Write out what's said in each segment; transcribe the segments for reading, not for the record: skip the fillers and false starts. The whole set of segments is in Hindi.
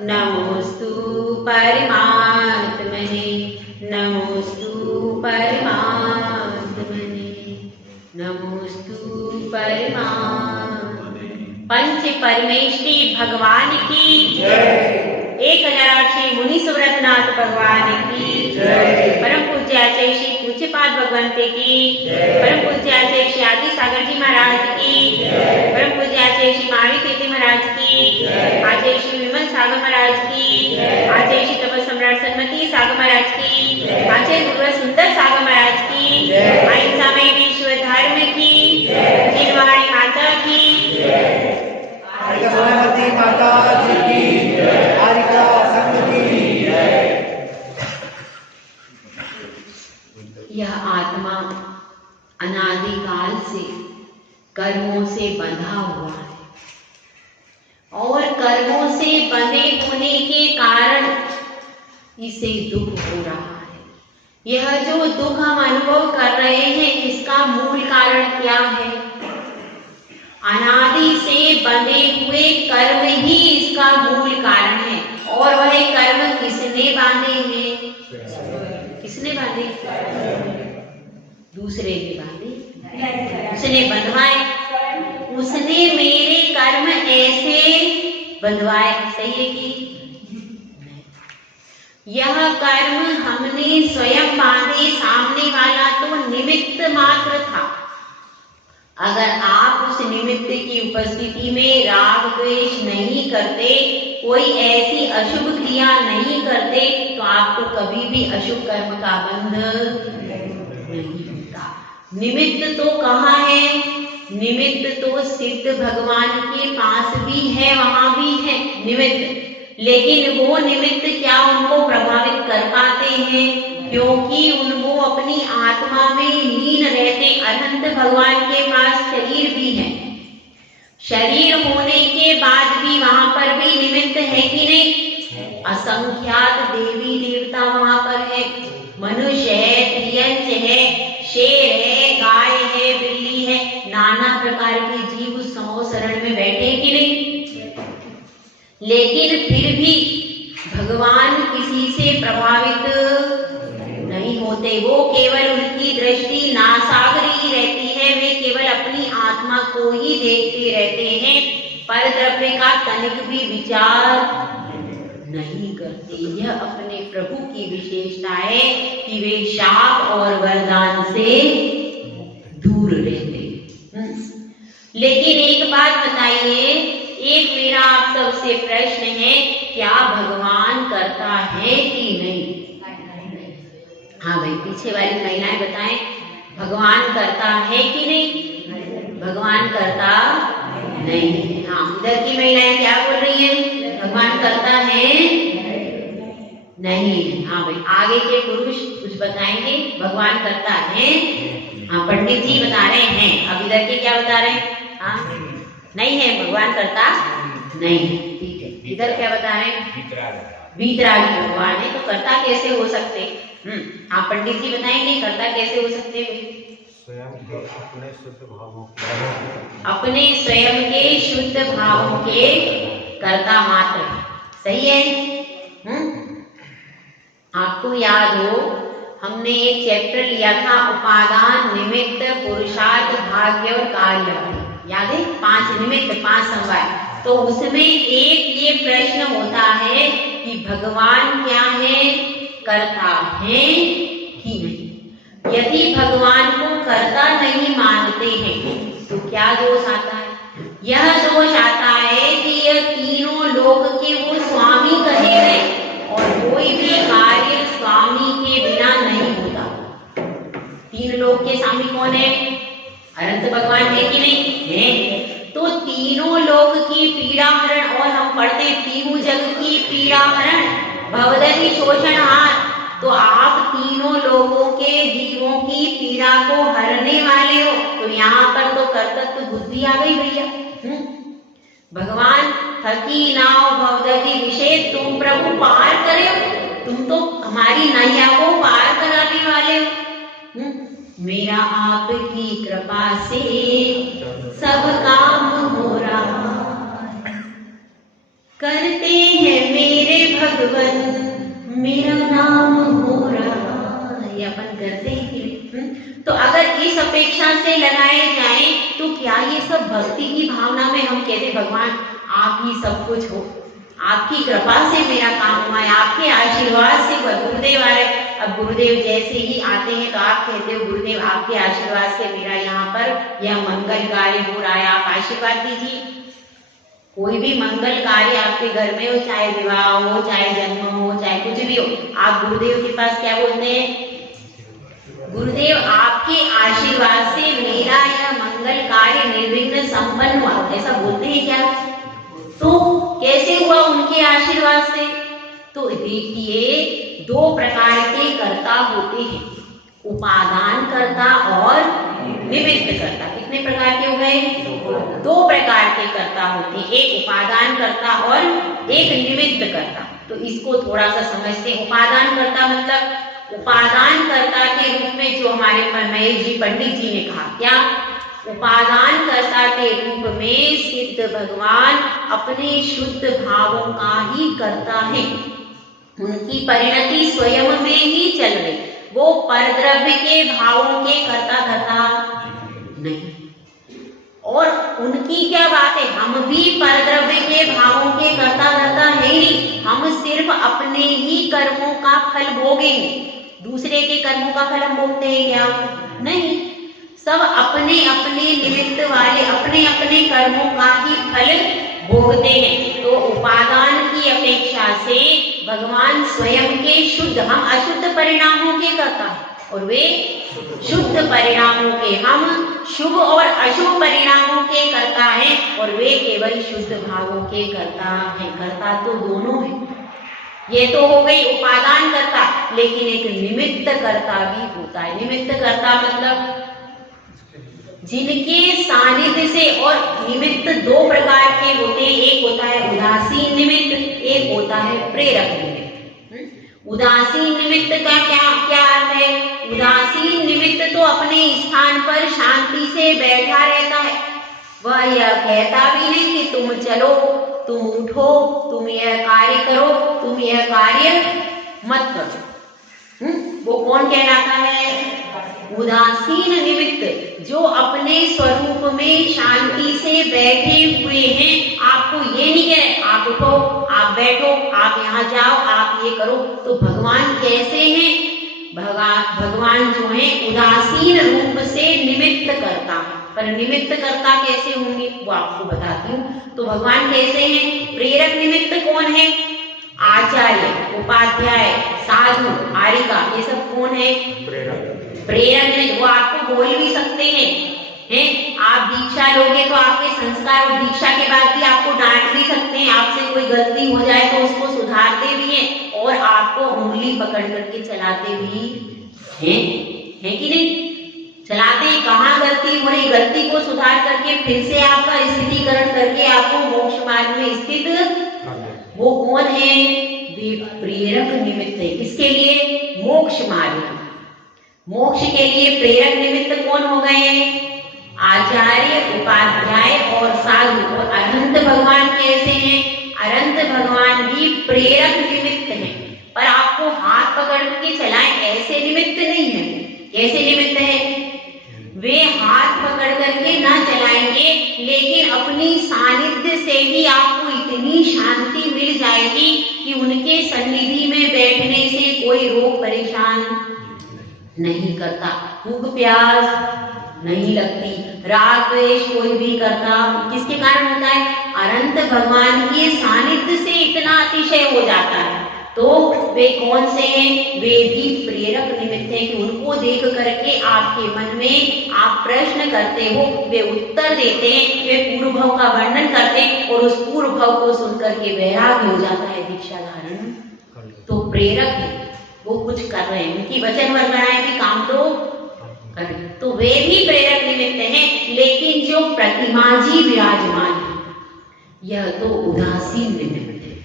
नमोस्तु परमात्मने, नमोस्तु परमात्मने, नमोस्तु परमात्मने। पंच परमेष्टि भगवान की जय। 1008 मुनि सुव्रतनाथ भगवान की जय। परम पूज्य आचार्य श्री पूज्यपाद भगवंते की जय। परम पूज्य आचार्य श्री आदि सागर जी महाराज की जय। परम पूज्य आचार्य श्री महावीर तीर्थ महाराज की जय। आचार्य श्री विमल सागर महाराज की जय। आचार्य श्री तप सम्राट सन्मति सागर महाराज की जय। आचार्य गुरु सुंदर सागर महाराज की जय। अहिंसा में विश्व धर्म की जय। निर्वाणी माता की जय। सोनामती माता जी की जय। आरिका संघ की जय। यह आत्मा अनादिकाल से कर्मों से बंधा हुआ है और कर्मों से बंधे होने के कारण इसे दुख हो रहा है। यह जो दुख हम अनुभव कर रहे हैं, इसका मूल कारण क्या है? अनादि से बंधे हुए कर्म ही इसका मूल कारण है। और वह कर्म किसने बांधे हैं? किसने बांधे? दूसरे ने बांधे, उसने बंधवाए, उसने मेरे कर्म ऐसे बंधवाए। सही है कि यह कर्म हमने स्वयं बांधे, सामने वाला तो निमित्त मात्र था। अगर आप उस निमित्त की उपस्थिति में राग द्वेष नहीं करते, कोई ऐसी अशुभ क्रिया नहीं करते, तो आपको कभी भी अशुभ कर्म का बंध नहीं होता। निमित्त तो कहाँ है? निमित्त तो सिद्ध भगवान के पास भी है, वहां भी है निमित्त। लेकिन वो निमित्त क्या उनको प्रभावित कर पाते हैं? क्योंकि उनको अपनी आत्मा में लीन रहते। अनंत भगवान के पास शरीर भी है, शरीर होने के बाद भी वहां पर भी निमित्त है कि नहीं? असंख्यात देवी देवता वहां पर है, मनुष्य है, त्रियंच है, शेर है, गाय है, बिल्ली है, नाना प्रकार के जीव उस समूह शरण में बैठे कि नहीं? लेकिन फिर भी भगवान किसी से प्रभावित नहीं होते। वो केवल उनकी दृष्टि नासागरी रहती है, वे केवल अपनी आत्मा को ही देखते रहते हैं, पर द्रव्य का तनिक भी विचार नहीं करते। यह अपने प्रभु की विशेषता है कि वे शाप और वरदान से दूर रहते। लेकिन एक बात बताइए, एक मेरा आप सबसे प्रश्न है, क्या भगवान करता है कि नहीं? हाँ भाई, पीछे वाली महिलाएं बताएं, भगवान करता है कि नहीं? भगवान करता नहीं है। हाँ, इधर की महिलाएं क्या बोल रही हैं? भगवान करता है नहीं। हाँ भाई, आगे के पुरुष कुछ बताएंगे, भगवान करता है। हाँ, पंडित जी बता रहे हैं। अब इधर के क्या बता रहे हैं? हाँ, नहीं है, भगवान करता नहीं है। ठीक है, इधर क्या बता रहे हैं? वीतरागी भगवान है, तो करता कैसे हो सकते? आप पंडित जी बताएंगे करता कैसे हो सकते हैं? अपने स्वयं के शुद्ध भावों के कर्ता मात्र है। सही है? आपको याद हो, हमने एक चैप्टर लिया था, उपादान, निमित्त, पुरुषार्थ, भाग्य और कार्य। याद है? 5 निमित्त, 5 समवाय। तो उसमें एक ये प्रश्न होता है कि भगवान क्या है? करता है कि नहीं? यदि भगवान को करता नहीं मानते हैं तो क्या दोष आता है? यह दोष आता है कि यह तीनों लोक के वो स्वामी कहे गए और कोई भी कार्य स्वामी के बिना नहीं होता। 3 लोक के स्वामी कौन है? अनंत भगवान है कि नहीं? है। तो तीनों लोक की पीड़ा हरण, और हम पढ़ते तीनों जग की पीड़ा हरण, भवदति शोषण हाथ। तो आप तीनों लोगों के जीवों की पीड़ा को हरने वाले हो, तो यहाँ पर तो कर्तव्य बुद्धि आ गई भैया। भगवान थकी नाव भवदति विषय, तुम प्रभु पार करे हो, तुम तो हमारी नैया को पार कराने वाले हो। मेरा आपकी कृपा से सब काम हो रहा, करते हैं मेरे भगवन, मेरा नाम हो रहा, ये अपन करते हैं। तो अगर इस अपेक्षा से लगाए जाए तो क्या ये सब भक्ति की भावना में हम कहते भगवान आप ही सब कुछ हो, आपकी कृपा से मेरा काम हुआ है, आपके आशीर्वाद से गुरुदेव आ रहे। अब गुरुदेव जैसे ही आते हैं तो आप कहते हो गुरुदेव आपके आशीर्वाद से मेरा यहाँ पर यह मंगल कार्य हो रहा है, आप आशीर्वाद दीजिए। कोई भी मंगल कार्य आपके घर में हो, चाहे विवाह हो, चाहे जन्म हो, चाहे कुछ भी हो, आप गुरुदेव के पास क्या बोलते हैं? गुरुदेव आपके आशीर्वाद से मेरा यह मंगल कार्य निर्विघ्न संपन्न हुआ, ऐसा बोलते हैं क्या? तो कैसे हुआ उनके आशीर्वाद से? तो देखिए दो प्रकार के कर्ता होते हैं, उपादान कर्ता और निमित्त कर्ता। कितने प्रकार के हो गए? दो प्रकार के कर्ता होते हैं, एक उपादान कर्ता और एक निमित्त कर्ता। तो इसको थोड़ा सा समझते हैं। उपादान कर्ता मतलब उपादान कर्ता के रूप में जो हमारे महेश जी पंडित जी ने कहा, क्या उपादान कर्ता के रूप में सिद्ध भगवान अपने शुद्ध भावों का ही करता है, उनकी परिणति स्वयं में ही चल रही, वो परद्रव्य के भावों के कर्ता धर्ता नहीं। और उनकी क्या बात है, हम भी परद्रव्य के भावों के कर्ता धर्ता है नहीं, हम सिर्फ अपने ही कर्मों का फल भोगेंगे। दूसरे के कर्मों का फल हम भोगते हैं क्या? नहीं, सब अपने अपने निमित्त वाले अपने अपने कर्मों का ही फल भोगते हैं। तो उपादान की अपेक्षा से भगवान स्वयं के शुद्ध, हम अशुद्ध परिणामों के कर्ता हैं और वे शुद्ध परिणामों के, हम शुभ और अशुभ परिणामों के कर्ता हैं और वे केवल शुद्ध भावों के कर्ता हैं। कर्ता तो दोनों हैं। ये तो हो गई उपादान कर्ता, लेकिन एक निमित्त कर्ता भी होता है। निमित्त कर्ता मतलब जिनके सानिध्य से, और निमित्त दो प्रकार के होते हैं, एक होता है उदासीन निमित्त, एक होता है प्रेरक निमित्त। उदासीन निमित्त का क्या अर्थ है? उदासीन निमित्त तो अपने स्थान पर शांति से बैठा रहता है, वह यह कहता भी नहीं कि तुम चलो, तुम उठो, तुम यह कार्य करो, तुम यह कार्य मत करो। वो कौन कहलाता है? उदासीन निमित्त, जो अपने स्वरूप में शांति से बैठे हुए हैं। आपको ये नहीं कह रहे आप उठो, आप बैठो, आप यहाँ जाओ, आप ये करो। तो भगवान कैसे हैं? भगवान जो है उदासीन रूप से निमित्त करता है। पर निमित्त कर्ता कैसे होंगे वो आपको बताती हूँ। तो भगवान कैसे हैं? प्रेरक निमित्त कौन है? आचार्य, उपाध्याय, साधु, आरिका, ये सब कौन है? प्रेरक निमित्त। वो आपको बोल भी सकते हैं, आप दीक्षा लोगे तो आपके संस्कार, और दीक्षा के बाद भी आपको डांट भी सकते हैं, आपसे कोई गलती हो जाए तो उसको सुधारते भी हैं, और आपको उंगली पकड़ करके चलाते भी हैं कि नहीं? चलाते हैं। कहाँ गलती हो रही, गलती को सुधार करके फिर से आपका स्थितिकरण करके आपको मोक्ष मार्ग में स्थित, वो कौन है? वे प्रेरक निमित्त है। किसके लिए? मोक्ष मार्ग। मोक्ष के लिए प्रेरक निमित्त कौन हो गए? आचार्य, उपाध्याय और साधु। और अनंत भगवान कैसे हैं? अनंत भगवान भी प्रेरक निमित्त हैं, पर आपको हाथ पकड़ के चलाएं ऐसे निमित्त नहीं है। कैसे निमित्त है? वे हाथ पकड़ करके ना चलाएंगे, लेकिन अपनी सानिध्य से ही आपको इतनी शांति मिल जाएगी कि उनके सन्निधि में बैठने से कोई रोग परेशान नहीं करता, भूख प्यास नहीं लगती, राग द्वेष कोई भी करता। किसके कारण होता है? अनंत भगवान के सानिध्य से इतना अतिशय हो जाता है। तो वे कौन से हैं? वे भी प्रेरक निमित्त हैं कि उनको देख करके आपके मन में आप प्रश्न करते हो, वे उत्तर देते हैं, वे पूर्व भाव का वर्णन करते हैं, और उस पूर्व भाव को सुनकर के वैराग्य हो जाता है, दीक्षा धारण। तो प्रेरक है, वो कुछ कर रहे हैं, उनकी वचन वर्णनाएं भी काम तो कर रहे, तो वे भी प्रेरक निमित्त हैं। लेकिन जो प्रतिमा जी विराजमान है, यह तो उदासीन निमित्त है।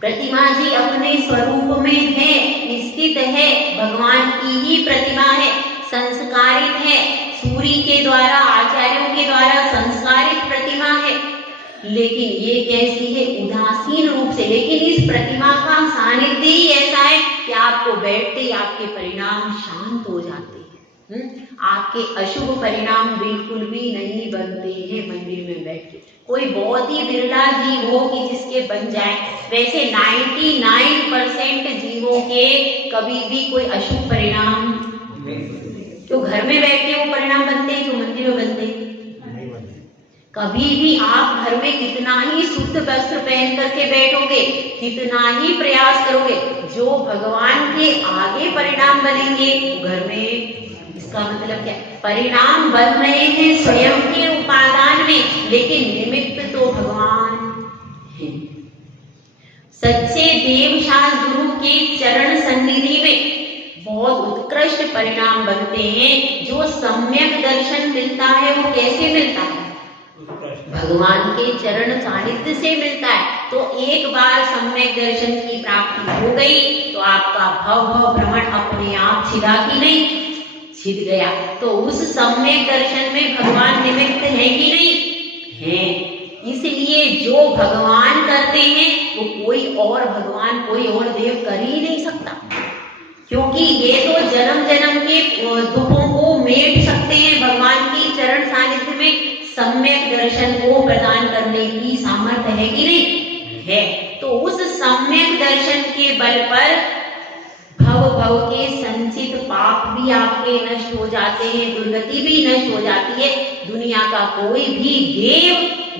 प्रतिमा जी अपने स्वरूप में है, स्थित है, भगवान की ही प्रतिमा है, संस्कारित है, सूर्य के द्वारा, आचार्यों के द्वारा संस्कारित प्रतिमा है। लेकिन ये कैसी है? उदासीन लेकिन इस प्रतिमा का सानिध्य ही ऐसा है कि आपको बैठते ही आपके परिणाम शांत हो जाते हैं। आपके अशुभ परिणाम बिल्कुल भी नहीं बनते हैं मंदिर में बैठ के। कोई बहुत ही बिरला जीव हो कि जिसके बन जाए, वैसे 99% जीवों के कभी भी कोई अशुभ परिणाम, तो घर में बैठ के वो परिणाम बनते हैं, जो मंदिर में बनते हैं कभी भी। आप घर में कितना ही शुद्ध वस्त्र पहन करके बैठोगे, कितना ही प्रयास करोगे, जो भगवान के आगे परिणाम बनेंगे घर में, इसका मतलब क्या? परिणाम बन रहे हैं स्वयं के उपादान में, लेकिन निमित्त तो भगवान है। सच्चे देवशास्त्र गुरु के चरण सन्निधि में बहुत उत्कृष्ट परिणाम बनते हैं। जो सम्यक दर्शन मिलता है वो कैसे मिलता है? भगवान के चरण सानिध्य से मिलता है। तो एक बार सम्यक दर्शन की प्राप्ति हो गई तो आपका भव भ्रमण अपने आप छिदा कि नहीं? छिद गया। तो उस सम्यक दर्शन में भगवान निमित्त है कि नहीं? है। इसलिए जो भगवान करते हैं वो कोई और भगवान, कोई और देव कर ही नहीं सकता, क्योंकि ये तो जन्म जन्म के दुखों को मेट सकते हैं। भगवान की चरण सानिध्य में सम्यक दर्शन को प्रदान करने की सामर्थ्य है कि नहीं? है। तो उस सम्यक दर्शन के बल पर भव के संचित पाप भी आपके नष्ट हो जाते हैं, दुर्गति भी नष्ट हो जाती है। दुनिया का कोई भी देव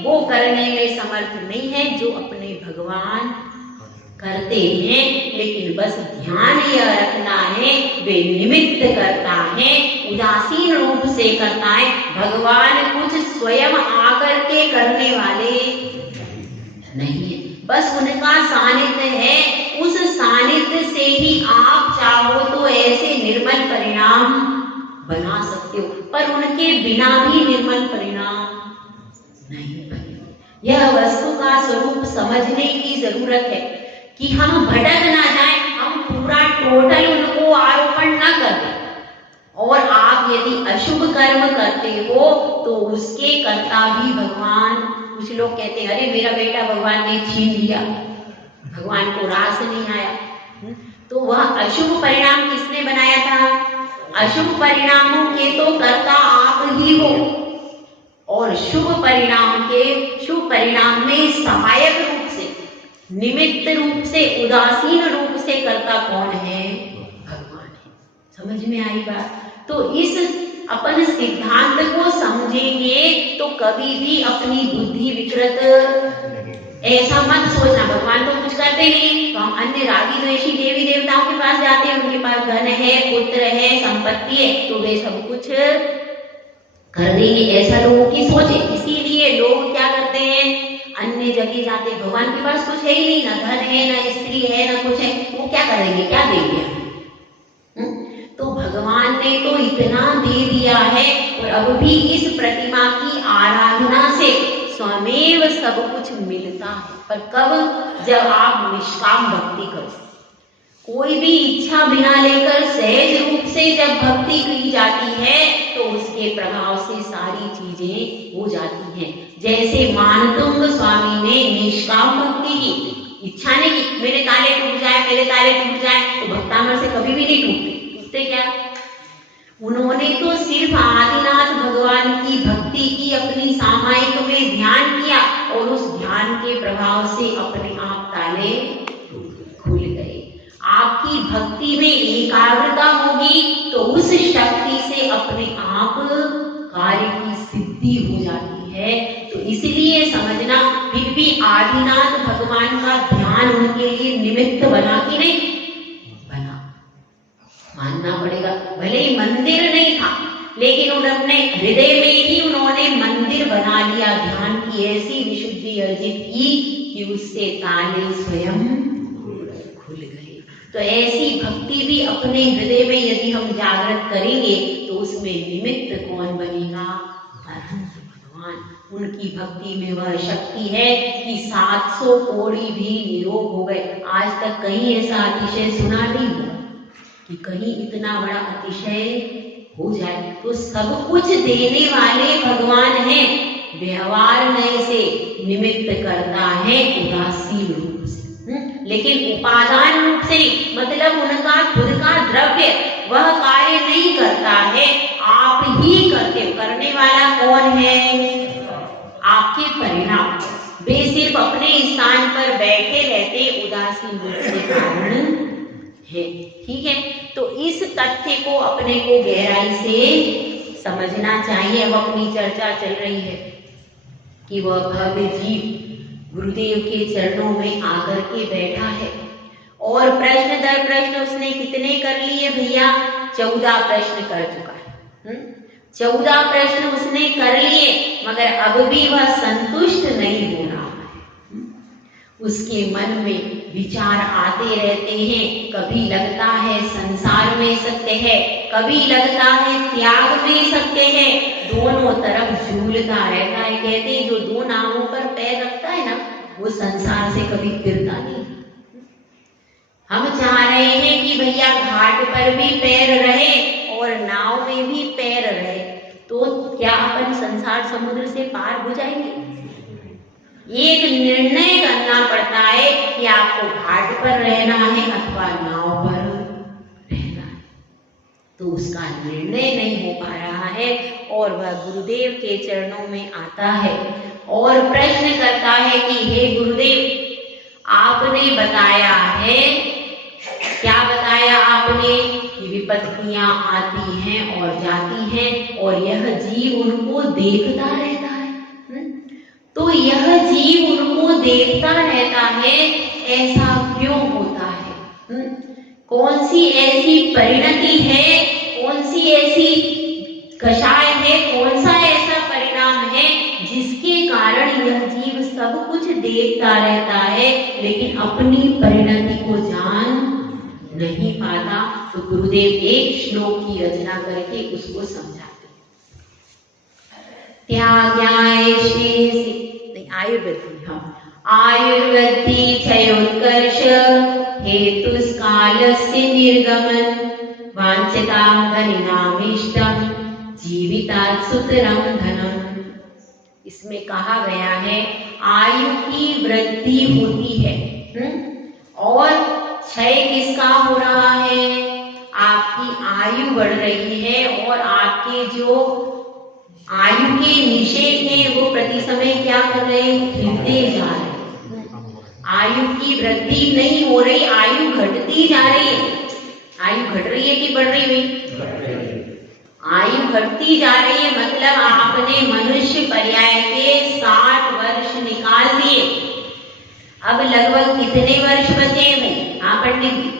वो करने में समर्थ नहीं है जो अपने भगवान करते हैं। लेकिन बस ध्यान यह रखना है, वे निमित्त करता है, उदासीन रूप से करता है। भगवान कुछ स्वयं आकर के करने वाले नहीं है, बस उनका सानिध्य है। उस सानिध्य से ही आप चाहो तो ऐसे निर्मल परिणाम बना सकते हो, पर उनके बिना भी निर्मल परिणाम नहीं बने। यह वस्तु का स्वरूप समझने की जरूरत है कि हम भटक ना जाएं, हम पूरा टोटल उनको आरोपण ना कर दें। और आप यदि अशुभ कर्म करते हो तो उसके कर्ता भी भगवान। कुछ लोग कहते हैं अरे मेरा बेटा भगवान ने छीन लिया, भगवान को रास नहीं आया। तो वह अशुभ परिणाम किसने बनाया था? अशुभ परिणामों के तो कर्ता आप ही हो, और शुभ परिणाम में सहायक रूप से, निमित्त रूप से, उदासीन रूप से करता कौन है? भगवान है। समझ में आई बात? तो इस अपन सिद्धांत को समझेंगे तो कभी भी अपनी बुद्धि विकृत ऐसा मत सोचना भगवान तो कुछ करते नहीं, तो हम अन्य रागी द्वेषी देवी देवताओं के पास जाते हैं, उनके पास धन है, पुत्र है, संपत्ति है, तो वे सब कुछ कर देंगे, ऐसा लोगों की सोच है। इसीलिए लोग क्या करते हैं, अन्य जगह जाते हैं, भगवान के पास कुछ है ही नहीं, ना धन है, ना स्त्री है, ना कुछ है, वो क्या करेंगे, क्या देंगे? तो भगवान ने तो इतना दे दिया है, और अब भी इस प्रतिमा की आराधना से स्वमेव सब कुछ मिलता है। पर कब? जब आप निष्काम भक्ति करो, कोई भी इच्छा बिना लेकर सहज रूप से जब भक्ति की जाती है तो उसके प्रभाव से सारी चीजें हो जाती हैं। जैसे मानतुंग स्वामी ने निष्काम भक्ति की, इच्छा नहीं की मेरे ताले टूट जाए, मेरे ताले टूट जाए, तो भक्तामर से कभी भी नहीं टूटते क्या? उन्होंने तो सिर्फ आदिनाथ भगवान की भक्ति की, अपनी सामायिक में ध्यान किया, और उस ध्यान के प्रभाव से अपने आप ताले खुल गए। आपकी भक्ति में एकाग्रता होगी तो उस शक्ति से अपने आप कार्य की सिद्धि हो जाती है। तो इसलिए समझना, फिर भी आदिनाथ भगवान का ध्यान उनके लिए निमित्त बना कि नहीं बना? मानना पड़ेगा। भले ही मंदिर नहीं था, लेकिन उन्होंने हृदय में ही उन्होंने मंदिर बना लिया, ध्यान की ऐसी विशुद्धि अर्जित की कि उससे ताले स्वयं खुल गए। तो ऐसी भक्ति भी अपने हृदय में यदि हम जागृत करेंगे तो उसमें निमित्त कौन बनेगा? भगवान। उनकी भक्ति में वह शक्ति है कि 700 कोड़ी भी निरोग हो गए। आज तक कहीं ऐसा अतिशय सुना नहीं हुआ कि कहीं इतना बड़ा अतिशय हो जाए। तो सब कुछ देने वाले भगवान हैं, व्यवहार नए से निमित्त करता है उदासीन रूप से। लेकिन उपादान रूप से नहीं, मतलब उनका खुद का द्रव्य वह कार्य नहीं करता है, आप ही करते हो। करने वाला कौन है? आपके परिणाम। वे सिर्फ अपने स्थान पर बैठे रहते उदासीन रूप से कारण है। ठीक है, तो इस तथ्य को अपने को गहराई से समझना चाहिए। अब अपनी चर्चा चल रही है कि वह भव्य जीव गुरुदेव के चरणों में आकर के बैठा है और प्रश्न दर प्रश्न उसने कितने कर लिए भैया? 14 प्रश्न कर चुका है। 14 प्रश्न उसने कर लिए, मगर अब भी वह संतुष्ट नहीं हो रहा है। उसके मन में विचार आते रहते हैं। कभी लगता है संसार में सत्य है, कभी लगता है त्याग में सत्य है, दोनों तरफ झूलता रहता है। कहते हैं जो दो नावों पर पैर रखता है ना, वो संसार से कभी गिरता नहीं। हम चाह रहे हैं कि भैया घाट पर भी पैर रहे और नाव में भी पैर रहे, तो क्या अपन संसार समुद्र से पार हो जाएंगे? एक निर्णय करना पड़ता है कि आपको घाट पर रहना है अथवा नाव पर रहना है। तो उसका निर्णय नहीं हो पा रहा है और वह गुरुदेव के चरणों में आता है और प्रश्न करता है कि हे गुरुदेव, आपने बताया है, क्या बताया आपने? कि विपत्तियां आती हैं और जाती हैं और यह जीव उनको देखता रहता है। तो यह जीव उनको देखता रहता है, ऐसा क्यों होता है? कौन सी ऐसी परिणति है, कौन सी ऐसी कषाय है, कौन सा ऐसा परिणाम है जिसके कारण यह जीव सब कुछ देखता रहता है लेकिन अपनी परिणति को जान नहीं पाता? तो गुरुदेव एक श्लोक की रचना करके उसको समझाते। आयुर्वृद्धि क्षयोत्कर्ष हेतुस्कालस्य निर्गमन वांछितां धनिनामीष्टं जीवितात् सुतरं धनम्। इसमें कहा गया है आयु की वृद्धि होती है और क्षय किसका हो रहा है? आपकी आयु बढ़ रही है और आपके जो आयु के निषेध हैं वो प्रति समय क्या कर रहे हैं? खिलते जा रहे हैं। आयु की वृद्धि नहीं हो रही, आयु घटती जा रही है। आयु घट रही है कि बढ़ रही हुई? आयु घटती जा रही है, मतलब आपने मनुष्य पर्याय के 60 वर्ष निकाल दिए। अब लगभग कितने वर्ष बचे हैं भाई? हाँ पंडित जी,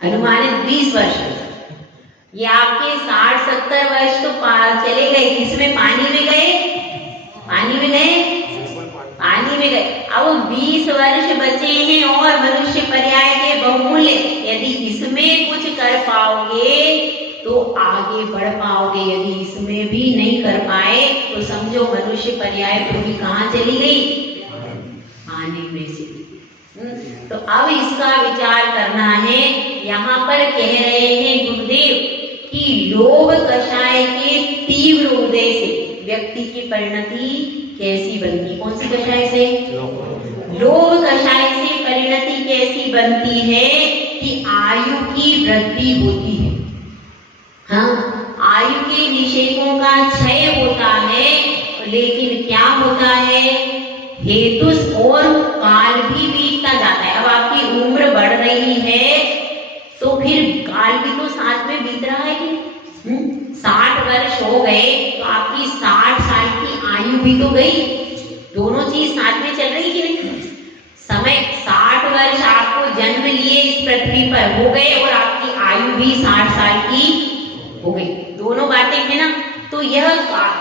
अनुमानित 20 वर्ष। ये आपके 60-70 वर्ष तो पार चले गए। किसमें? पानी में गए, पानी में गए, पानी में गए। अब 20 वर्ष बचे हैं और मनुष्य पर्याय के बहुमूल्य। यदि इसमें कुछ कर पाओगे तो आगे बढ़ पाओगे, यदि इसमें भी नहीं कर पाए तो समझो मनुष्य पर्याय पूरी कहाँ चली गई? पानी में से। तो अब इसका विचार करना है। यहाँ पर कह रहे हैं गुरुदेव कि लोभ कषाय के तीव्र उदय से व्यक्ति की परिणति कैसी बनती? कौन सी कषाय से? लोभ कषाय से परिणति कैसी बनती है कि आयु की वृद्धि होती है। हाँ, आयु के निषेधों का क्षय होता है, लेकिन क्या होता है? हेतु और काल भी बीतता जाता है। अब आपकी उम्र बढ़ रही है तो फिर काल भी तो साथ में बीत रहा है कि 60 वर्ष हो गए तो आपकी 60 साल की आयु भी तो गई। दोनों चीज साथ में चल रही कि नहीं? समय 60 वर्ष आपको जन्म लिए इस पृथ्वी पर हो गए और आपकी आयु भी 60 साल की हो गई। दोनों बातें है ना? तो यह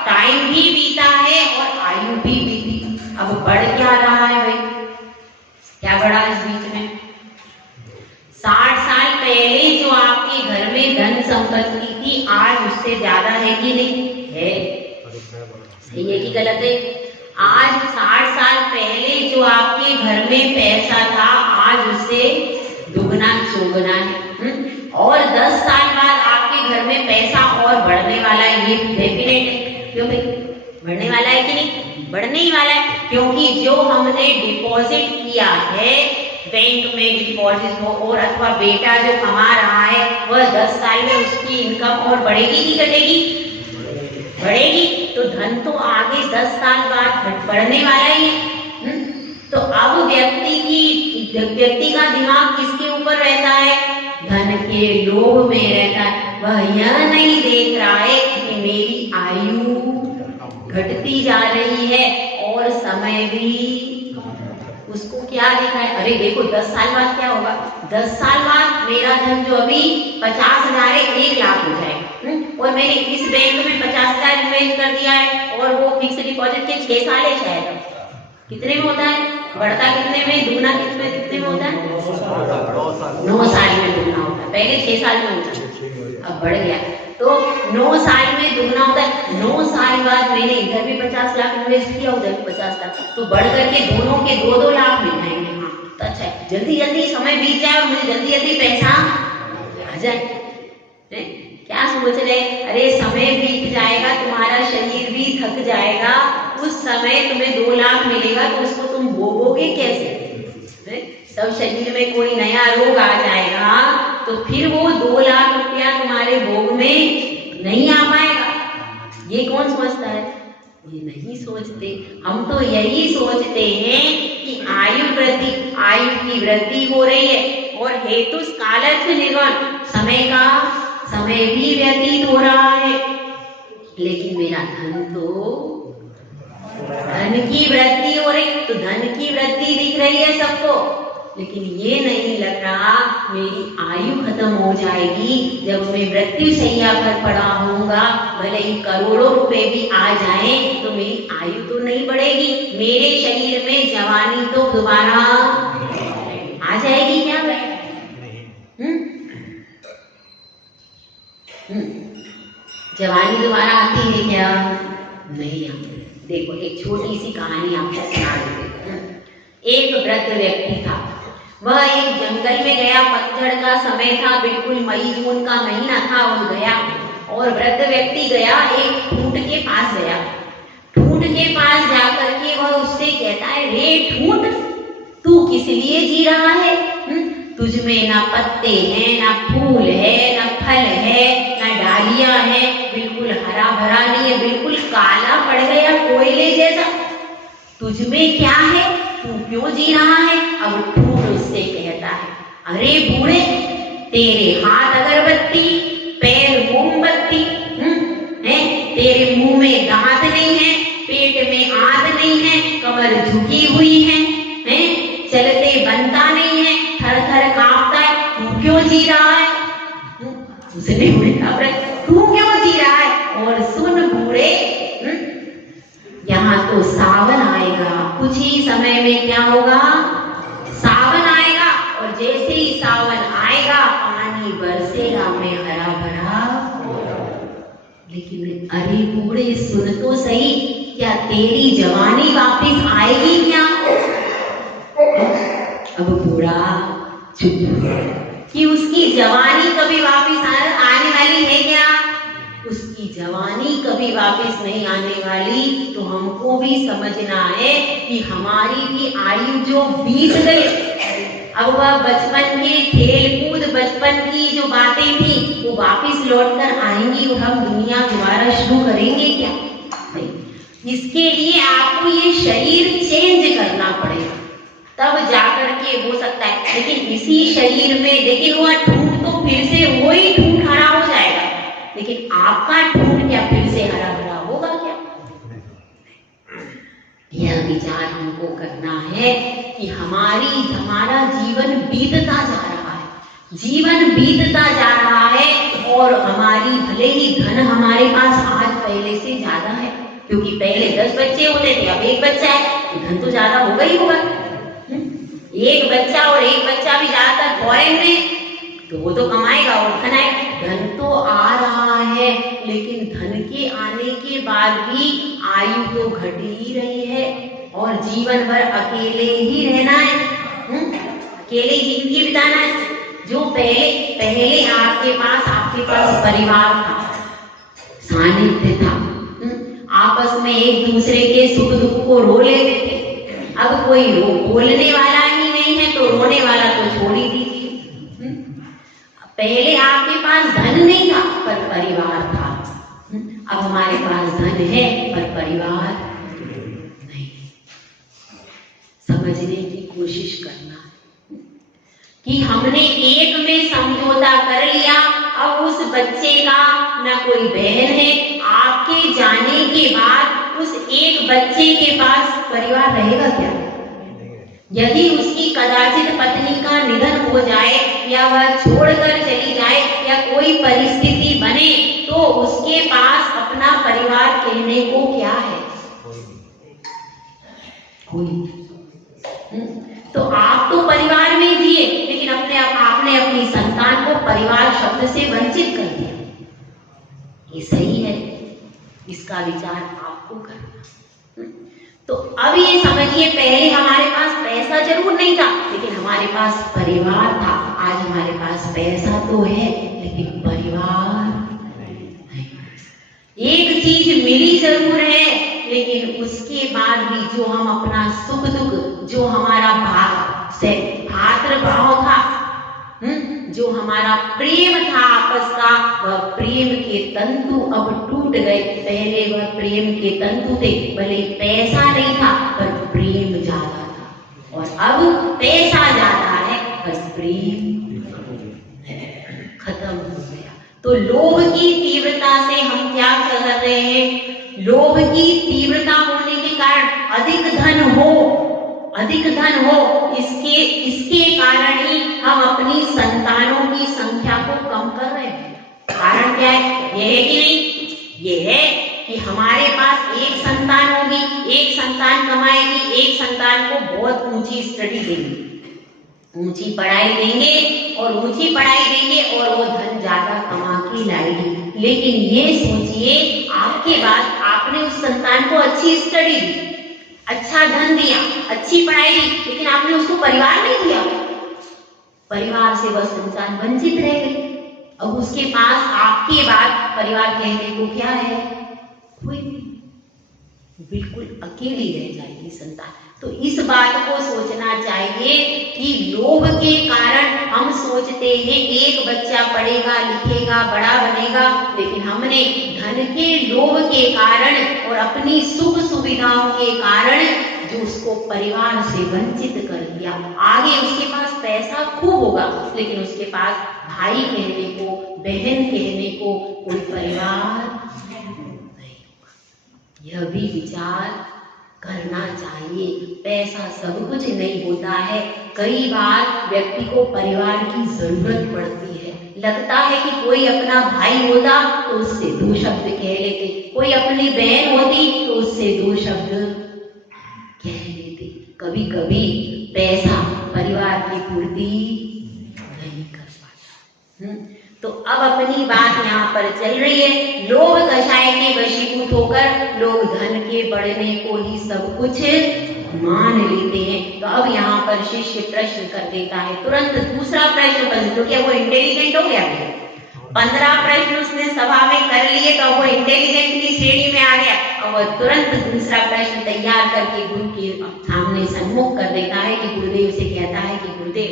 टाइम भी बीता है और आयु भी बीती। अब बढ़ क्या रहा है भाई? क्या बढ़ा इस बीच में? 60 साल पहले जो आपके घर में धन संपत्ति थी, आज उससे ज्यादा है कि नहीं है? सही है कि गलत है? आज 60 साल पहले जो आपके घर में पैसा था, आज उससे दुगना चौगुना है। और 10 साल बाद आपके घर में पैसा और बढ़ने वाला है, ये डेफिनेट है। क्यों भाई? बढ़ने वाला है कि नहीं? बढ़ने ही वाला है। क्योंकि जो हमने डिपॉजिट किया है बैंक में डिपॉजिट हो और अथवा बेटा जो कमा रहा है वह 10 साल में उसकी इनकम और बढ़ेगी कि घटेगी? बढ़ेगी। तो धन तो आगे 10 साल बाद बढ़ने वाला ही है। तो अब व्यक्ति का दिमाग किसके ऊपर रहता है? धन के लोभ में रहता है। वह यह नहीं देख रहा है कि मेरी आयु घटती जा रही है और समय भी, उसको क्या देखा है? अरे देखो 10 साल बाद क्या होगा? 10 साल बाद मेरा धन जो अभी 50,000 है 1 लाख हो जाएगा, और मैंने इस बैंक में 50,000 इन्वेस्ट कर दिया है और वो फिक्स डिपॉजिट के 6 साल है शायद। कितने में होता है? बढ़ता कितने में? दुगना कितने में होता है? 9 साल में दुगना होता है। पहले 6 साल में होता है, अब बढ़ गया। तो 9 साल में दुगना होता है। 9 साल बाद मैंने इधर भी 50 लाख इन्वेस्ट किया, उधर भी 50 लाख, तो बढ़ करके दोनों के 2-2 लाख मिल जाएंगे। हाँ तो अच्छा है, जल्दी जल्दी समय बीत जाए और मुझे जल्दी जल्दी पैसा आ जाए। क्या सोच रहे? अरे समय बीत जाएगा, तुम्हारा शरीर भी थक जाएगा, उस समय तुम्हें 2 लाख मिलेगा तो उसको तुम भोगोगे कैसे? तब शरीर में कोई नया रोग आ जाएगा तो फिर वो 2 लाख रुपया तुम्हारे भोग में नहीं आ पाएगा। ये कौन सोचता है? ये नहीं सोचते। हम तो यही सोचते हैं कि आयु की वृद्धि हो रही है और हेतु कालर्थ निर्गुण, समय भी व्यतीत हो रहा है, लेकिन मेरा धन की वृद्धि हो रही, तो धन की वृद्धि दिख रही है सबको, लेकिन ये नहीं लग रहा मेरी आयु खत्म हो जाएगी जब मैं मृत्यु शैया पर पड़ा होऊंगा, भले ही करोड़ों रुपए भी आ जाएं तो मेरी आयु तो नहीं बढ़ेगी, मेरे शरीर में जवानी तो दोबारा आ जाएगी क्या? जवानी दोबारा आती है क्या? नहीं आती। देखो एक छोटी सी कहानी आपको सुना देते हैं। एक वृद्ध व्यक्ति था, वह एक जंगल में गया, पतझड़ का समय था, बिल्कुल मई जून का महीना था, वो गया और वृद्ध व्यक्ति गया एक ठूंठ के पास गया। ठूंठ के पास जाकर के वह उससे कहता है, रे ठूंठ, तू किस लिए जी रहा है? तुझमें ना पत्ते हैं, ना फूल है, ना फल है, ना डालियां है, बिल्कुल हरा भरा नहीं है, बिल्कुल काला पड़ गया कोयले जैसा। तुझमें क्या है? तू क्यों जी रहा है? अब ठूंठ उससे कहता है, अरे बूढ़े, तेरे हाथ अगरबत्ती, पैर मोमबत्ती है, तेरे मुंह में दांत नहीं है, पेट में आंत नहीं है, कमर झुकी हुई है, चलते बनता नहीं है, थर थर कांपता है, तू क्यों जी रहा है? उसने उल्टा प्रश्न, तू क्यों जी रहा है? और सुन बूढ़े, यहाँ तो सावन आएगा, कुछ ही समय में क्या होगा? सावन आएगा, और जैसे ही सावन आएगा पानी बरसेगा, मैं हरा भरा। लेकिन अरे बूढ़े सुन तो सही, क्या तेरी जवानी वापस आएगी क्या? अब बूढ़ा चुप है कि उसकी जवानी कभी वापस आने वाली है क्या? उसकी जवानी कभी वापस नहीं आने वाली। तो हमको भी समझना है कि हमारी भी आयु जो बीत गई, अब वह बचपन के खेल कूद, बचपन की जो बातें थी वो वापस लौट कर आएंगी और हम दुनिया दोबारा शुरू करेंगे क्या? नहीं। इसके लिए आपको ये शरीर चेंज करना पड़ेगा, तब जाकर के हो सकता है। लेकिन इसी शरीर में, लेकिन वो ठूंठ तो फिर से वही ठूंठ हरा हो जाएगा, लेकिन आपका ठूंठ क्या फिर से हरा भरा होगा क्या? यह विचार हमको करना है कि हमारा जीवन बीतता जा रहा है, जीवन बीतता जा रहा है, और हमारी भले ही धन हमारे पास आज पहले से ज्यादा है, क्योंकि पहले 10 बच्चे होते थे, अब 1 बच्चा है, तो धन तो ज्यादा होगा ही होगा। एक बच्चा, और एक बच्चा भी ज्यादातर फॉरेन में, तो वो तो कमाएगा और खाएगा। धन तो आ रहा है, लेकिन धन के आने के बाद भी आयु तो घट ही रही है, और जीवन भर अकेले ही रहना है, अकेले जिंदगी बिताना है। जो पहले आपके पास परिवार था, सानिध्य था, आपस में एक दूसरे के सुख दुख को रो लेते थे। अब कोई बोलने वाला ही नहीं है तो रोने वाला तो छोड़ ही दीजिए। पहले आपके पास धन नहीं था पर परिवार था। अब हमारे पास धन है पर परिवार नहीं। समझने की कोशिश करना कि हमने एक में समझौता कर लिया, अब उस बच्चे का न कोई बहन है, आपके जाने के बाद उस एक बच्चे के पास परिवार रहेगा क्या? यदि उसकी कदाचित पत्नी का निधन हो जाए या वह छोड़कर चली जाए या कोई परिस्थिति बने तो उसके पास अपना परिवार कहने को क्या है? कोई। तो आप तो परिवार में जिए लेकिन आपने अपनी संतान को परिवार शब्द से वंचित कर दिया। ये सही है? इसका विचार आपको करना। तो अब ये समझिए, पहले हमारे पास पैसा जरूर नहीं था लेकिन हमारे पास परिवार था। आज हमारे पास पैसा तो है लेकिन परिवार नहीं। एक चीज मिली जरूर है लेकिन उसके बाद भी जो हम अपना सुख दुख, जो हमारा भातृभाव था, जो हमारा प्रेम था आपस का, वह प्रेम के तंतु अब टूट गए। पहले वह प्रेम के तंतु थे, भले पैसा नहीं था पर प्रेम ज्यादा था, और अब पैसा ज्यादा है पर प्रेम खत्म हो गया। तो लोभ की तीव्रता से हम क्या कर रहे हैं? लोभ की तीव्रता होने के कारण अधिक धन हो, इसके कारण ही हम अपनी संतानों की संख्या को कम कर रहे हैं। कारण क्या है? यह है कि नहीं? ये है कि हमारे पास एक संतान होगी, एक संतान कमाएगी, एक संतान को बहुत ऊंची स्टडी देंगे, ऊंची पढ़ाई देंगे और वो धन ज्यादा कमा के लाएगी। लेकिन ये सोचिए, आपके बाद आपने उस संतान को अच्छी स्टडी दी, अच्छा धन दिया, अच्छी पढ़ाई दी, लेकिन आपने उसको परिवार नहीं दिया। परिवार से वह संतान वंचित रह गई। अब उसके पास आपके बाद परिवार कहने को क्या है? कोई नहीं, बिल्कुल अकेली रह जाएगी संतान। तो इस बात को सोचना चाहिए कि लोभ के कारण हम सोचते हैं एक बच्चा पढ़ेगा लिखेगा बड़ा बनेगा, लेकिन हमने धन के लोभ के कारण और अपनी सुख सुविधाओं के कारण जो उसको परिवार से वंचित कर दिया। आगे उसके पास पैसा खूब होगा लेकिन उसके पास भाई कहने को, बहन कहने को कोई परिवार नहीं। यह भी विचार करना चाहिए। पैसा सब कुछ नहीं होता है। कई बार व्यक्ति को परिवार की जरूरत पड़ती है। लगता है कि कोई अपना भाई होता तो उससे दो शब्द कह लेते, कोई अपनी बहन होती तो उससे दो शब्द कह लेते। कभी कभी पैसा परिवार की पूर्ति नहीं कर पाता। तो अब अपनी बात यहाँ पर चल रही है। लोभ कषाय के वशीभूत होकर लोग धन के बढ़ने को ही सब कुछ मान लेते हैं। तो अब यहाँ पर शिष्य प्रश्न कर देता है, तुरंत दूसरा प्रश्न बन, तो क्या वो इंटेलिजेंट हो गया? 15 प्रश्न उसने सभा में कर लिए तो वो इंटेलिजेंट की श्रेणी में आ गया और वह तुरंत दूसरा प्रश्न तैयार करके गुरु के सामने सम्मुख कर देता है कि गुरुदेव से कहता है कि गुरुदेव,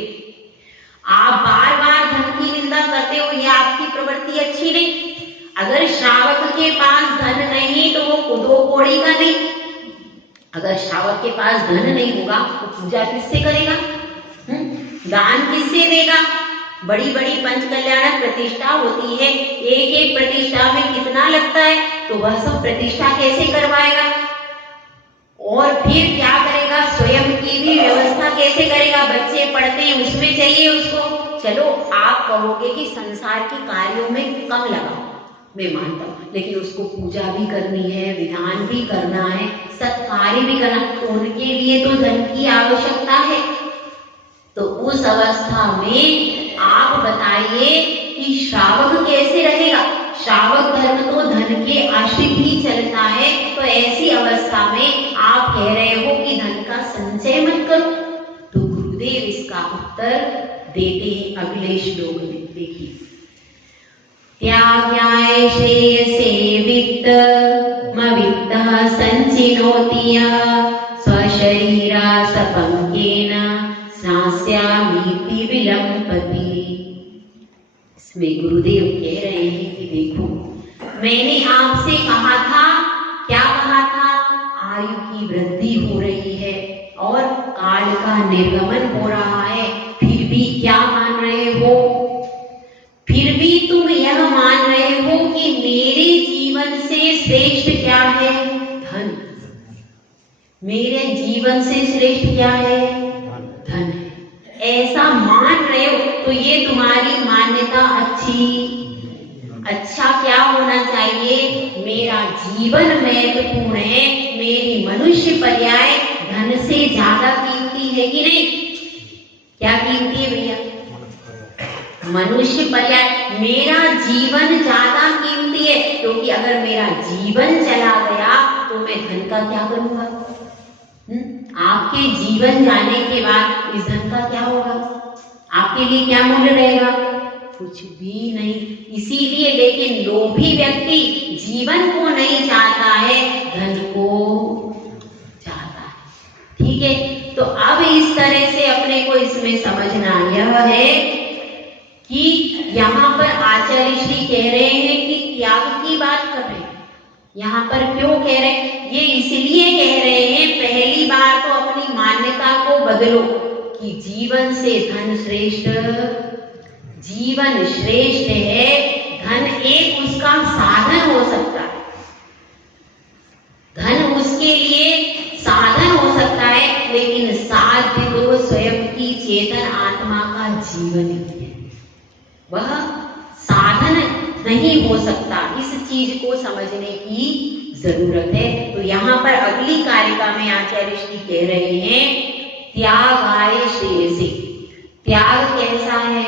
आप बार बार धन की निंदा करते हो, यह आपकी प्रवृत्ति अच्छी नहीं। अगर श्रावक के पास धन नहीं तो वो दो कौड़ी का नहीं। अगर श्रावक के पास धन नहीं होगा तो पूजा किससे करेगा? दान किससे देगा? बड़ी बड़ी पंचकल्याणक प्रतिष्ठा होती है, एक एक प्रतिष्ठा में कितना लगता है, तो वह सब प्रतिष्ठा कैसे करवाएगा? और फिर क्या करेगा? स्वयं की भी व्यवस्था कैसे करेगा? बच्चे पढ़ते हैं उसमें चाहिए उसको। चलो आप कहोगे कि संसार के कार्यों में कम लगाओ, मैं मानता हूँ, लेकिन उसको पूजा भी करनी है, विधान भी करना है, सत्कार्य भी करना, तो उनके लिए तो धन की आवश्यकता है। तो उस अवस्था में आप बताइए कि श्रावक कैसे रहेगा? श्रावक धर्म तो धन के आश्रित ही चलता है। तो ऐसी अवस्था में आप कह रहे हो कि धन का संचय मत करो। तो गुरुदेव इसका उत्तर देते हैं अगले श्लोक में। देखिए, त्याज्ञाय श्रेयसे वित्त ब्रह्मवित्तः सञ्चिनोति स्वशरीरा सपङ्केन स्नास्यामीति विलम्पति। इसमें गुरुदेव कह रहे हैं कि देखो, मैंने आपसे कहा था, क्या कहा था? आयु की वृद्धि हो रही है और काल का निर्गमन हो रहा है, फिर भी क्या मान रहे हो? फिर भी तुम यह मान रहे हो कि मेरे जीवन से श्रेष्ठ क्या है? धन। मेरे जीवन से श्रेष्ठ क्या है? धन है। ऐसा मान रहे हो तो ये तुम्हारी मान्यता अच्छा क्या होना चाहिए? मेरा जीवन महत्वपूर्ण है, मेरी मनुष्य पर्याय धन से ज्यादा कीमती है कि नहीं? क्या कीमती है भैया? मनुष्य पर्याय, मेरा जीवन ज्यादा कीमती है, क्योंकि अगर मेरा जीवन चला गया तो मैं धन का क्या करूंगा? आपके जीवन जाने के बाद इस धन का क्या होगा? आपके लिए क्या मूल्य रहेगा? कुछ भी नहीं। इसीलिए लेकिन लोभी व्यक्ति जीवन को नहीं चाहता है, धन को चाहता है। ठीक है, तो अब इस तरह से अपने को इसमें समझना यह है कि यहाँ पर आचार्य श्री कह रहे हैं कि त्याग की बात कर रहे हैं। यहाँ पर क्यों कह रहे हैं? ये इसलिए कह रहे हैं, पहली बार तो अपनी मान्यता को बदलो कि जीवन से धन श्रेष्ठ, जीवन श्रेष्ठ है, धन एक उसका साधन हो सकता है, धन उसके लिए साधन हो सकता है, लेकिन साध्य तो स्वयं की चेतन आत्मा का जीवन ही है, वह साधन नहीं हो सकता। इस चीज को समझने की जरूरत है। तो यहाँ पर अगली कारिका में आचार्य श्री कह रहे हैं, त्यागाय श्रेयसे। त्याग कैसा है?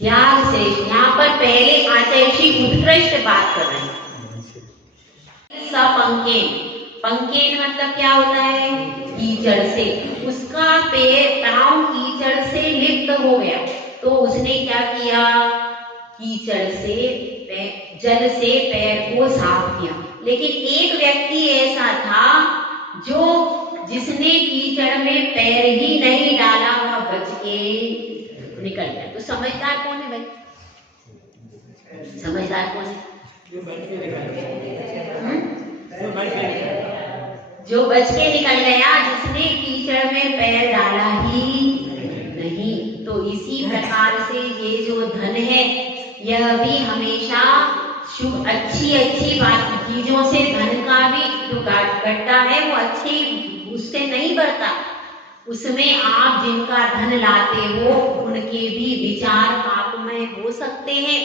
त्याग श्रेष्ठ। यहाँ पर पहले आचार्य श्री उत्कृष्ट बात कर रहे हैं। सपंकेन, पंकेन मतलब क्या होता है? कीचड़ से। उसका पैर, पांव कीचड़ से लिप्त हो गया, तो उसने क्या किया? कीचड़ से, जल से पैर को साफ किया। लेकिन एक व्यक्ति ऐसा था जिसने कीचड़ में पैर ही नहीं डाला, वह बच के निकल गया। तो समझदार कौन है भाई? समझदार कौन है? जो बच के निकल गया, जिसने कीचड़ में पैर डाला ही नहीं। तो इसी प्रकार से ये जो धन है, यह भी हमेशा शुभ, अच्छी बात चीजों से धन का भी जो घटता है वो अच्छी उससे नहीं बढ़ता। उसमें आप जिनका धन लाते हो उनके भी विचार पापमय हो सकते हैं,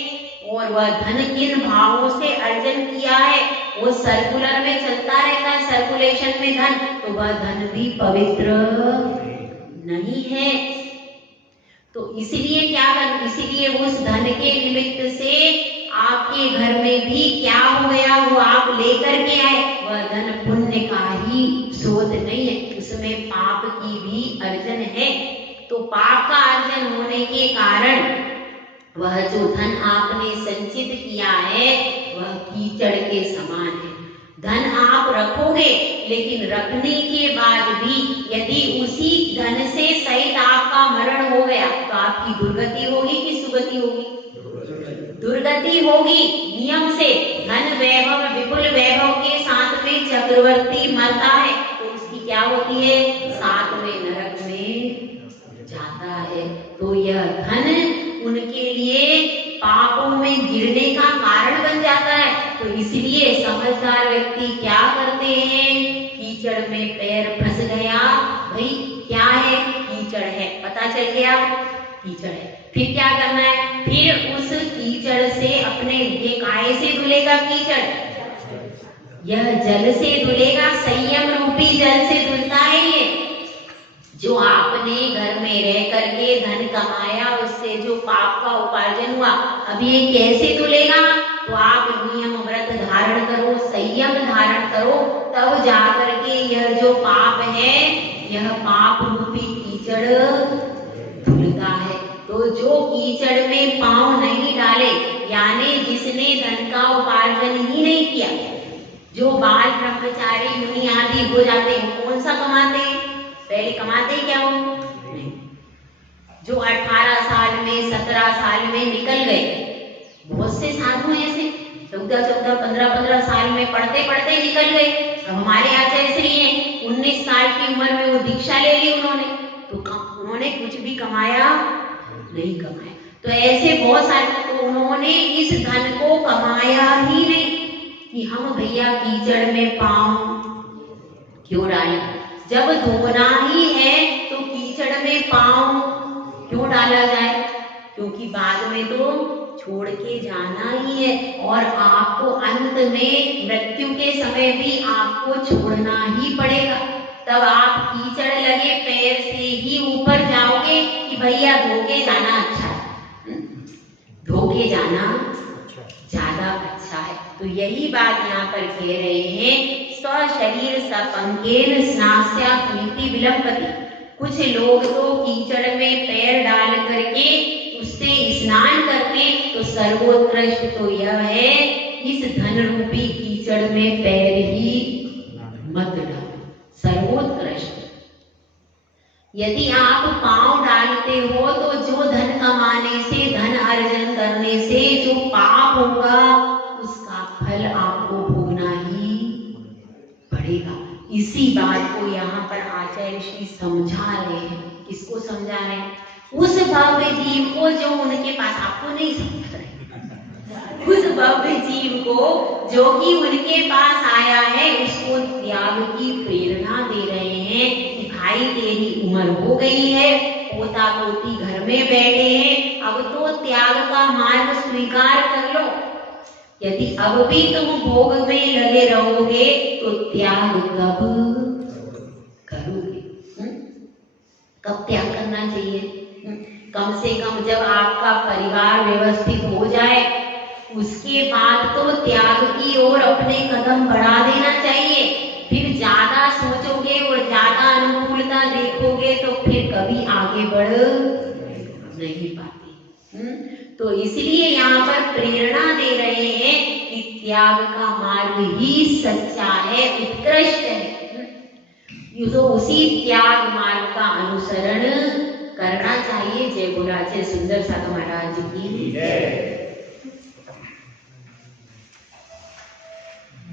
और वह धन किन भावों से अर्जन किया है वो सर्कुलर में चलता रहता है, सर्कुलेशन में धन, तो वह धन भी पवित्र नहीं है। तो इसलिए इसलिए उस धन के निमित्त से आपके घर में भी क्या हो गया, वो आप लेकर के आए, वह धन पुण्य का ही स्रोत नहीं है, उसमें पाप की भी अर्जन है। तो पाप का अर्जन होने के कारण वह जो धन आपने संचित किया है वह कीचड़ के समान है। धन आप रखोगे, लेकिन रखने के बाद भी यदि उसी धन से सहित आपका मरण हो गया तो आपकी दुर्गति होगी कि सुगति होगी? दुर्गति होगी। नियम से धन वैभव, विपुल वैभव के साथ में चक्रवर्ती मरता है तो उसकी क्या होती है? सातवें नरक में जाता है। तो यह धन उनके लिए पापों में गिरने का कारण बन जाता है। तो इसलिए समझदार व्यक्ति क्या करते हैं? कीचड़ में पैर फंस गया, भाई क्या है? कीचड़ है, पता चल गया कीचड़ है, फिर क्या करना है? फिर उस कीचड़ से अपने, ये काहे से धुलेगा कीचड़? यह जल से धुलेगा, संयम रूपी जल से धुलता है। ये जो आपने घर में रह करके धन कमाया, उससे जो पाप का उपार्जन हुआ, अब ये कैसे धुलेगा? तो आप नियम व्रत धारण करो, संयम धारण करो, तब जाकर के यह जो पाप है, यह पाप रूपी कीचड़ धुलता है। तो जो कीचड़ में पांव नहीं डाले, यानी जिसने धन का उपार्जन ही नहीं किया। जो बाल ब्रह्मचारी मुनि आदि हो जाते हैं, कौन सा कमाते हैं? पहले कमाते क्या हो? नहीं। जो 18 साल में 17 साल में निकल गए, बहुत से साधु ऐसे 14-14, 15-15 साल में पढ़ते पढ़ते निकल गए। अब हमारे आचार्य श्री हैं, 19 साल की उम्र में वो दीक्षा ले ली उन्होंने, तो उन्होंने कुछ भी कमाया नहीं कमाया। तो ऐसे बहुत सारे, तो उन्होंने इस धन को कमाया ही नहीं कि हम भैया कीचड़ में पांव क्यों डालें। जब धोना ही है तो कीचड़ में पांव क्यों डाला जाए? क्योंकि बाद में तो छोड़ के जाना ही है, और आपको अंत में मृत्यु के समय भी आपको छोड़ना ही पड़ेगा। तब आप कीचड़ लगे पैर से ही ऊपर जाओगे कि भैया धो के जाना अच्छा है, धो के जाना ज्यादा अच्छा है। तो यही बात यहाँ पर कह रहे हैं, स्वशरीर सपंकेन स्नास्यात्मीति विलंबति। कुछ लोग तो कीचड़ में पैर डाल करके उससे स्नान करते, तो सर्वोत्कृष्ट तो यह है इस धन रूपी कीचड़ में पैर ही मत डालो। सर्वोत्कृष्ट, यदि आप पांव डालते हो तो जो धन कमाने से, धन अर्जन करने से जो पाप होगा उसका फल आपको भोगना ही पड़ेगा। इसी बात को यहाँ पर आचार्य श्री समझा रहे हैं। किसको समझा रहे हैं? उस भव्य जीव को जो उनके पास, आपको नहीं समझ रहे, उस भव्य जीव को जो कि उनके पास आया है, उसको त्याग की प्रेरणा दे रहे हैं कि भाई तेरी उम्र हो गई है, पोता पोती घर में बैठे हैं, अब तो त्याग का मार्ग स्वीकार कर लो। यदि अब भी तुम भोग में लगे रहोगे तो त्याग कब करोगे? कब त्याग करना चाहिए? कम से कम जब आपका परिवार व्यवस्थित हो जाए, उसके बाद तो त्याग की ओर अपने कदम बढ़ा देना चाहिए। फिर ज्यादा सोचोगे और ज्यादा अनुकूलता देखोगे तो फिर कभी आगे बढ़ नहीं पाते। तो इसलिए यहाँ पर प्रेरणा दे रहे हैं कि त्याग का मार्ग ही सच्चा है, उत्कृष्ट है। तो उसी त्याग मार्ग का अनुसरण करना चाहिए। जय बोला जय सुंदर साधु महाराज की।